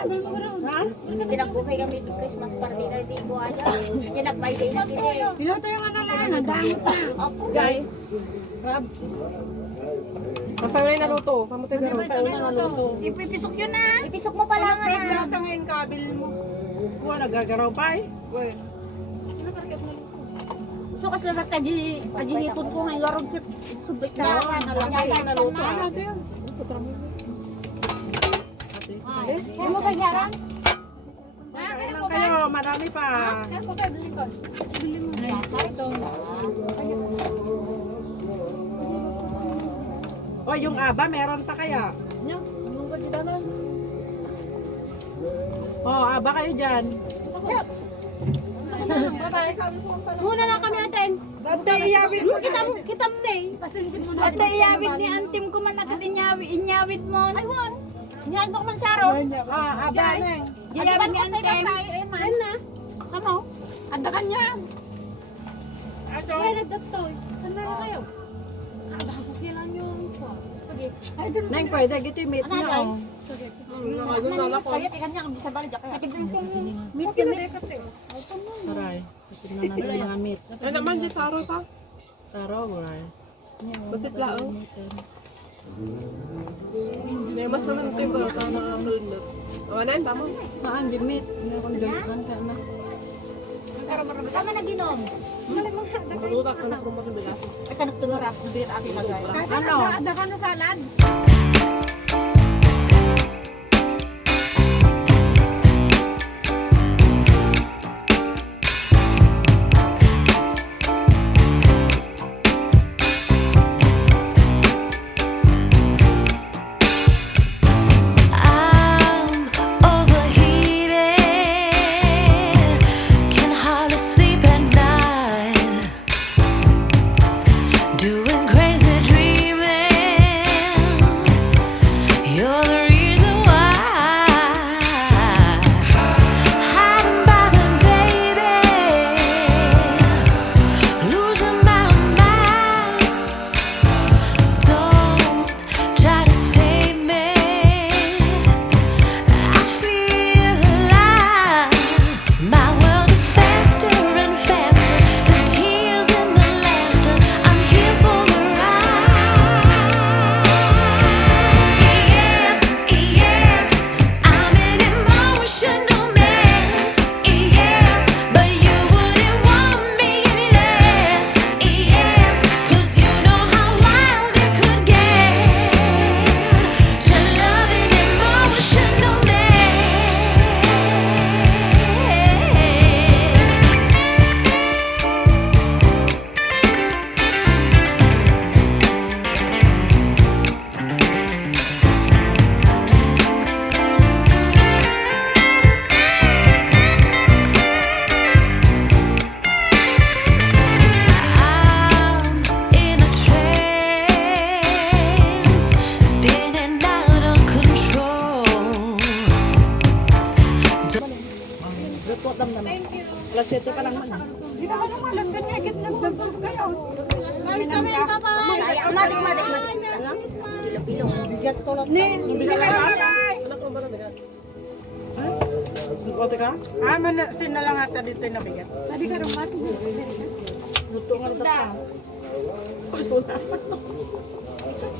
Ha? Pinagbuhay kami ito Christmas party na di ko aja. Kinapay day na kini. Piloto yung ano lang, damot na. Guy. Rabs. Pampawin na luto. Pamutay na luto. Ipipisok yun na. Ipisok mo pala nga na. Lahat ngayon kabil mo. Kuha, nagagaraw pa eh. So kasi nagtagihipon ko ngayon larong subik na lang na luto. Ano yun? Hindi mo ba nyaran? Kain lang kayo, marami pa. Ako kayo bili ko. Bili mo. Ito. O, yung aba, meron pa kaya? O, aba kayo dyan. Muna lang kami atin. Dante, iyawit mo. Kitam na eh. Ate, iyawit ni antim ko man agad inyawit mo. Ay, won. Yan ko man saro. Ah, aba. Iyawit ni antim. Ayun na. Kamo. Anda kanya. Kaya nagdaptoy. Saan na kayo? Baka kukilan yung Neng, pwede, gito yung meat niya. Ano, O. kaya tikan niya kung bisa balik ako. Meat ka na. Aray, tignan natin mga meat. Ay naman, di taro ta. Taro, aray. Butit lao. Hindi, mas naman ito yung bata na mulunod. O, na yun, tama. Naan, di meat. Hindi akong gansan ka na. Tama na ginom. Malutak ka na kung matibigas. Ay, kanok tunor ako. Hindi ako lagay. Ano? Ada ka na salad. I'm overheated, can hardly sleep at night, doing crazy dreaming. You're the reason why, hiding by the baby, losing my mind. Don't try to save me. I feel alive. My world is faster and faster. The tears and the laughter. I'm here for the ride. Yes, yes, I'm an emotional mess. Yes, but you wouldn't want me less. Yes, 'cause you know how wild it could get to love an emotional mess. I'm in a trance, spinning out of control. Lasito pa lang man. Di ba ano malam kanya git nagbabog kayo. Kami kami, papa. Ay, umadik. Pilo-pilo. Bigat ko lang. Anak ko ba na bigat? Ha? Nagkote ka? Sinalang ata dito na bigat. Tadi ka rin mati. Luto nga rin ka.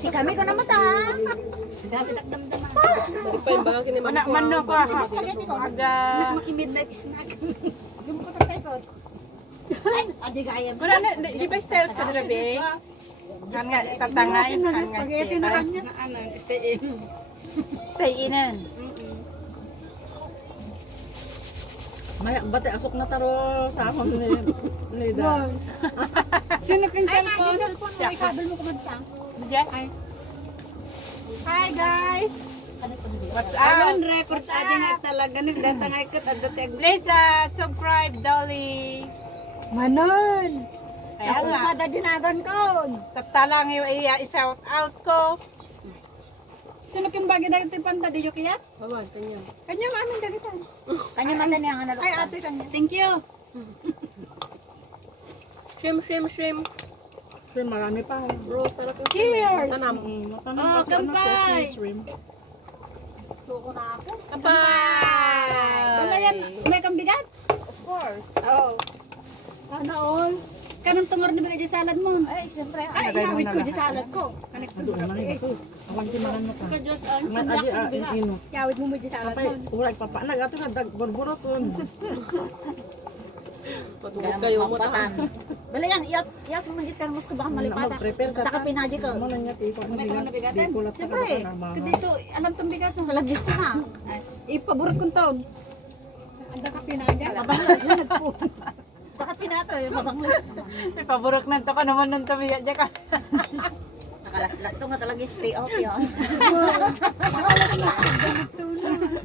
Si kami ko na mata. Dapat nagdamdaman. Balik pa yung balang kinimang ko. Manok ko ha. Aga. Maki-midnight snack. Yung ko tayo. Ay, adi kaya. Wala na, di ba style ka na be? Kan nga tatangay, kan nga spaghetti na kanya. Ano, stay in. Stay in. Maya, bate, asok na taro sa akong ni Nida. Sino pin cellphone? May kabel mo kumagtang. Diyan. Hi guys. What's up? Records ading at talaga nagdatangay kat at dateg. Please subscribe Dolly. Manon. Kaya Ako nga, kada dinagan ko. taptalang yung i-shout out ko. Sino kin bagay dagiti panta di yo kiyat? Bawan, kanya. Kanya mamin dagitan. Kanya man din ang analog. Ay ate kanya. Thank you. Shrimp. Sure, marami pa. Bro, sarap yung Cheers. Tanam. Matanong kasi ano, kampay. Christmas shrimp. Suko na ako. Bye! Yan, may kang bigat? Of course. Oh. Ano all? Kanang tungor na bigay di salad mo. Ay, siyempre. Ay, ihawid ko di salad ko. Kanek to. Awan ti manan mo pa. Ngat Sundak aji ko bigat. ino. Ihawid mo di salad Apay mo. ulag papanag ato nga dag borboron. Patungkol kayo mo ta. Bala yan, iyak mo magit kan musko baka malipata. Prepare ka. Taka pinaji ko. Mo na nya ti ko mabigat. Di kulat ka Siyempre, na. dito, alam tong bigat ng kalagis ko na. Ipaborot kong taon. Ang daka pinaji. Mabanglas na nagpo. Daka pinato, mabanglas. May paborok na to ka naman ng tumiya dyan ka. Nakalaslas to nga talaga stay off yun.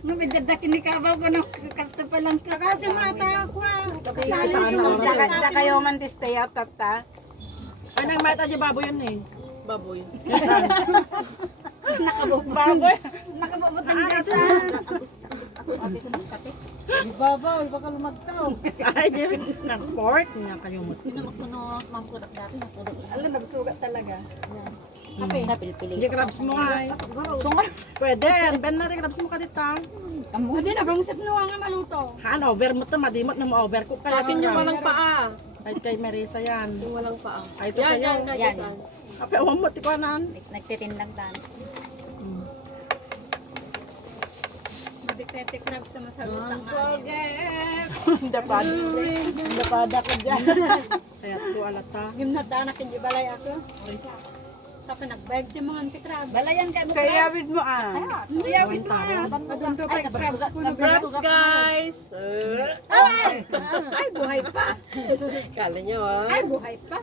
Nabidadakin ni Kabaw ko ng kasta pa lang ka. Kasi mata ko ah. Kasali Daka kayo man ti stay out tata. Anang mat aji baboy yun eh. Baboy. Baboy. Nakababot ng gasa. Babaw, baka lumagtaw. Ay, di na sport niya kayo mo. Pinamagpunos, mga product dati. Alam, nagsugat talaga. Kape. Napili-pili. Di crabs mo ay. Sungar. Pwede, ben na rin crabs mo ka dito. Kamu din abang set no nga maluto. Han over mo to madimot na mo over ko kaya. Atin yung walang paa. Ay kay Marisa yan. Yung walang paa. Ay to Yan, sa'yo. yan, kaya Yan. yan. Ape awang mo tikuanan. Nagtitindag dan. Bibig crabs na masagot ang Dapada ko dyan. Kaya to alata. Yung natanak hindi balay ako. Sa pinagbayad yung mga anti-crab. Balayan kayo mo Kaya wid mo ah. Yawin ta. Madunto pa yung crabs. Crabs, guys! Ay, buhay pa. Kala nyo, ah. Ay, buhay pa.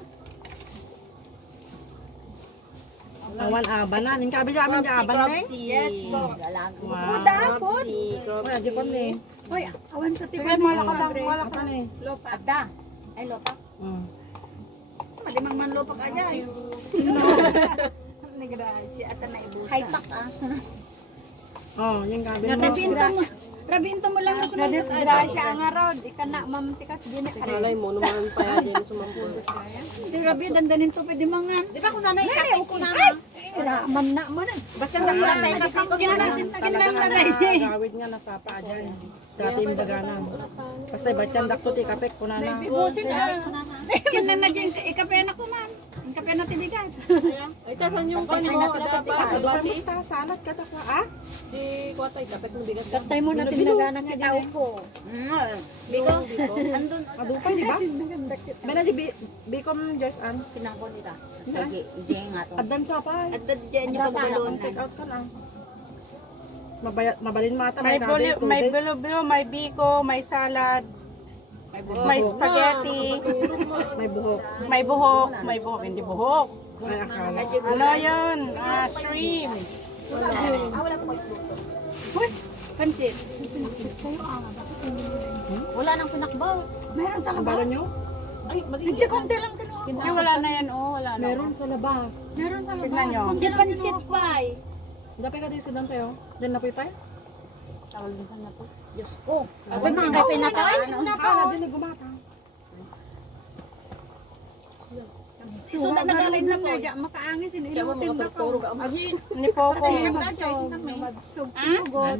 Awan aban na. Ning kabi amin ja aban na. Yes po. Wow. Food. Wala di pa ni. Hoy, awan sa Sige, tiban. wala ka lang, wala ka ni. Lopa. Ada. Ay, lopa. Malimang man lopa ka dyan. Si ata na ibusa. High pack ah. Oh, yung gabi mo. Rabinto mo lang sa mga disgrasya ang arod. Ika na mamantikas din na. Malay mo, naman pa yan din sumampul. Di rabi dandanin to pwede mangan. Di ba kung nanay ka? Ko na. Mam na mo na. Basta dakla tayo nakapagyan natin tagilang nanay. Gawid nga nasapa dyan. Dati yung daganan. Basta batyan dakto ti kapek kunana. Ibusin ah. Kinan na dyan ikape na kuman. Ikape na tinigan. Ay, tasan yung kanya mo, dapat. Bati ta salat ka ta ah. Di kwatay, dapat mo bigat. Katay mo na tinaganan kita upo. Biko? Biko? Andun. Adupay di ba? Bena di bikom just an. Pinangko nila. Ije nga to. Addan sa pa. At dyan yung pagbalon. Take out ka lang. Mabalin mata May gabi, 2 days. bilo-bilo, may biko, may salad, may spaghetti, May buhok. may buhok, hindi buhok. Ay akala. Ano yun? Shrimp. Pansit. Wala nang pinakbaw. Meron sa labas. Bala nyo? Hindi, konti lang kinuha. Yung wala na yan, oh, wala na. Meron sa labas. Meron sa labas. Tignan nyo. Konti lang pansit pa eh. Dapat ka din sa dante oh. Diyan na po tayo. Tawal din na po. Diyos ko. Ako mga kape na pa. Ah, nadinig gumata. So, nagaling na po. Makaangis, inilutin ba ko? Ni Poco.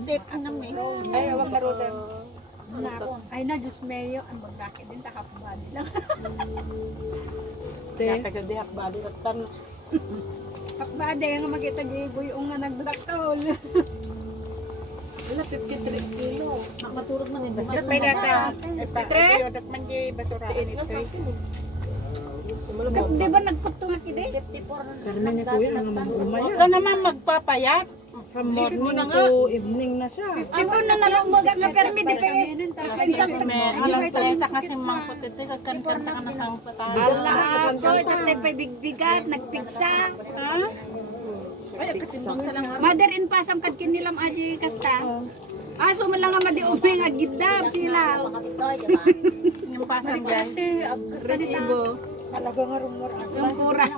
Tip ang namin. Ay, awag na rin. Ay na, Diyos mayo. Ang magkakit din, takapabadi lang. Te. Kaya di hakbali at tan. Kapbadi, nga magkita giboy yung nga nagdaktol. Wala, 53 kilo. Maturog man yung Basta may data. Patre? Man di basura ini ito. Di ba nagkuto nga kide? 54. Carmen ni Kuya ang umaya. Huwag ka naman magpapayat. From morning to evening na siya. Di ba na nalumag nga permi di pa May alam Teresa kasi mangkot ito. Kagkanta ka na sang patay. Ala ako, tatay pa bigbigat, nagpigsa. Ha? Mother in pasam kad kinilam aji kasta. Aso man lang nga madi umay nga gidab sila. Yung pasang dyan. Resibo. Talaga nga rumor. Yung kurang.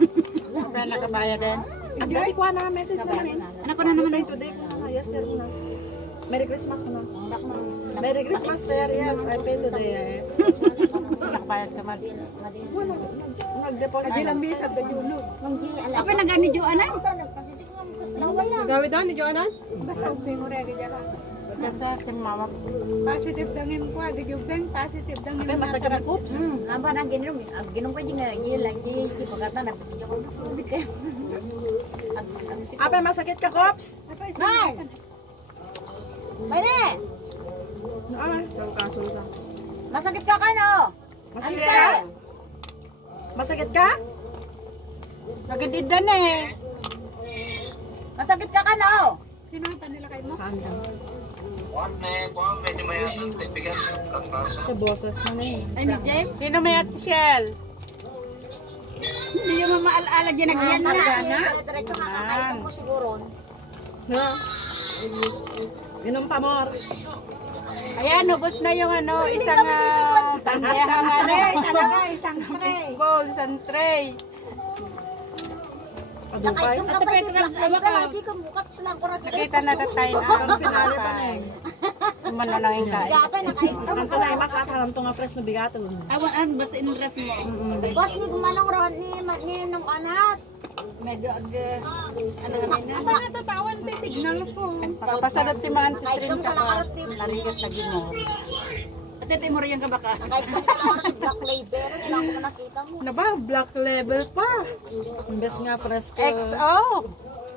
Kaya nakabaya din. Adi ko na message na rin. Ano ko na naman ito? Today ko na. Yes sir na. Merry Christmas ko na. Merry Christmas sir. Yes, I pay today eh. Nakabayad ka madi. Nag-deposit. Adi lang bisa sa Juno. Apa nagani Jo anan? Gawin daw ni Joanan? Basta ubing mo rin, ganyan lang. Kasi si mama. Positive dangin ko, agad yung bang, positive dangin. Apa masakit ang coops? Aba na ginom ko di nga lagi di pagkata na ko. Apa masakit ka, Kops? Nay! Pwede! Ah, ang kaso sa. Masakit ka no? Masakit ka? Masakit ka? Nagadidan eh. Masakit ka no? Sinata nila kayo mo? Handa. Sa boses na eh. Ay, ni James? Sino may Ate Shell? Hindi yung mamaalala dyan na ganyan na. Diretso kakakain mo siguro. Ha? Inom pa more. Ayan, ubos na yung ano, isang isang ano, Isang tray. bowl, isang tray. Adupay. At pa yung crabs na baka. Nakita na tayo na ang Pinali pa na eh. Umano lang yung kain. Ang tunay mas akalam to nga fresh na bigato. Awan, basta in-dress mo. Boss, ni gumanong ron ni nung anak. Medyo ano namin na. Apa natatawan tayo signal ko. Papasadot ti mga antitrin ka pa. Larigat lagi mo. At ito mo rin ka baka. Kahit kung black label, sila ko nakita mo. Ano ba? Black level pa. Imbes nga fresh ka. XO!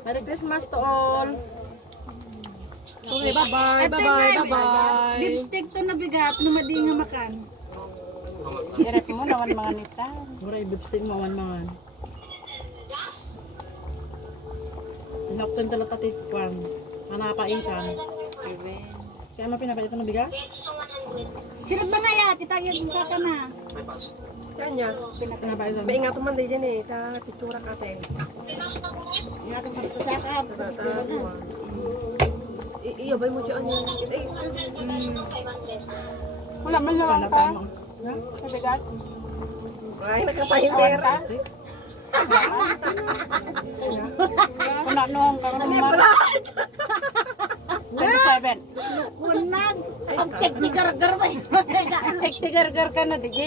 Merry Christmas to all. Okay, bye-bye. Lipstick to na bigat, lumadi nga makan. Direct mo naman mga nita. Mura ibibstig mo man. Inoktan talaga tatitpan. Manapaitan. Kaya mapinapalitan ng biga? Sinod ba na ya? Titagyan din sa ka na. Kanya. Pinapaitan. Maingat man din yan eh. Ta picture ka te. Ingatan mo dito sa akam. Iyabay mo dyan yan. Wala man lang ka. Sabigat. Ay, nakatimer. Kung ano ka naman. 27. Unag. Ang teknigar-gar ba yun? Tigar-gar ka na, DJ.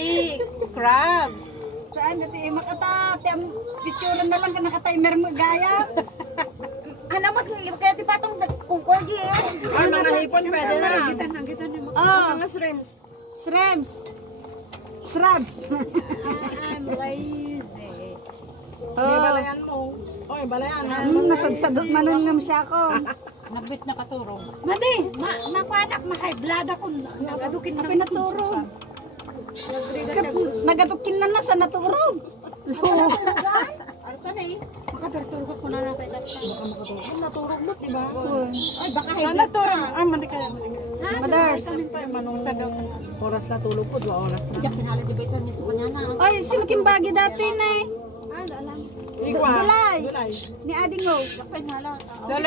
Crabs. Saan natin makata? Ang picture na lang ka nakatimer mo gaya. Ano mo, kaya di patong kungkol di eh. Ah, mga hipon pwede na. Oh, Mga shrimps. Srams. I'm lazy. Hindi balayan mo. Oy, balayan ha. Nasagsagot manungam siya ako. Nagbit na katurong. Madi, makuanak, ma-high blood ako. Nagadukin na pinaturog. Nagadukin na sa naturog. Arta na eh. Makadarturog ako na lang pwede. Naturog mo, di ba? Ay, baka high Ano blood to? ka. Ah, mandi ka. Madars. Oras na tulog po, 2 oras na. Ay, sinuking bagi dati na eh. Ikaw. Gulay. Ni Adingo. Dole